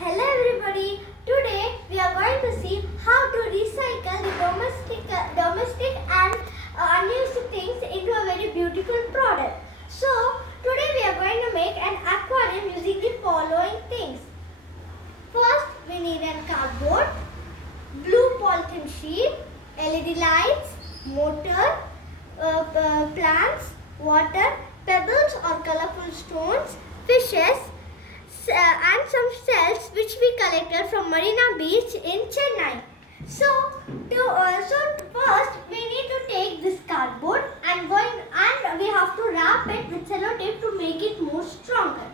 Hello everybody. Today we are going to see how to recycle the domestic and unused things into a very beautiful product. So today we are going to make an aquarium using the following things. First we need a cardboard, blue polythene sheet, LED lights, motor, plants, water, pebbles or colorful stones, fishes, and some shells which we collected from Marina Beach in Chennai. So first we need to take this cardboard and we have to wrap it with sellotape to make it more stronger.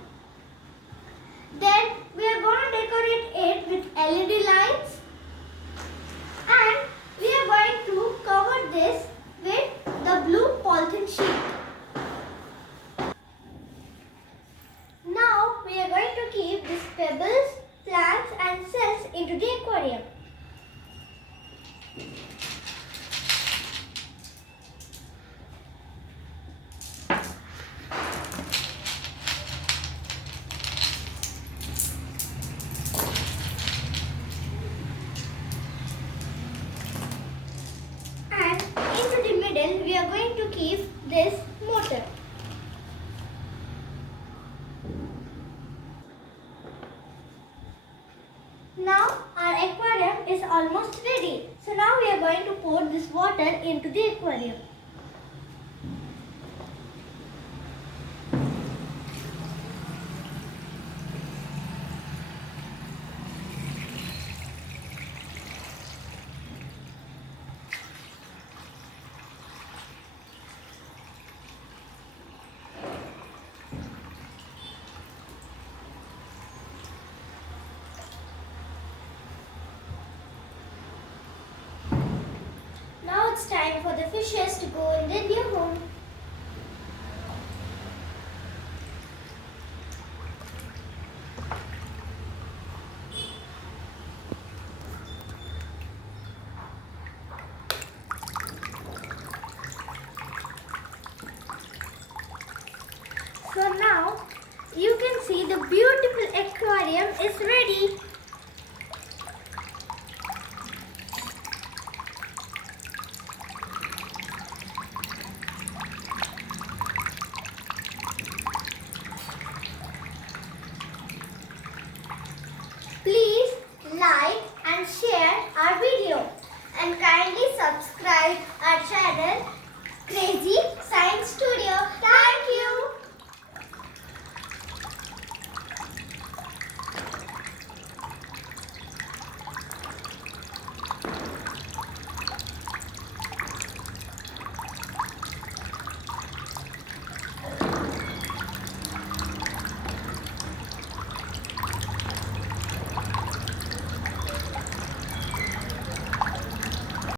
Then we are going to decorate it with LED lights, and we are going to cover this with the blue polythene sheet. Now we are going to keep these pebbles, plants and cells into the aquarium. And into the middle we are going to keep this motor. Now our aquarium is almost ready. So now we are going to pour this water into the aquarium. Now it's time for the fishes to go in their new home. So now you can see the beautiful aquarium is ready. Please like and share our video and kindly subscribe our channel Crazy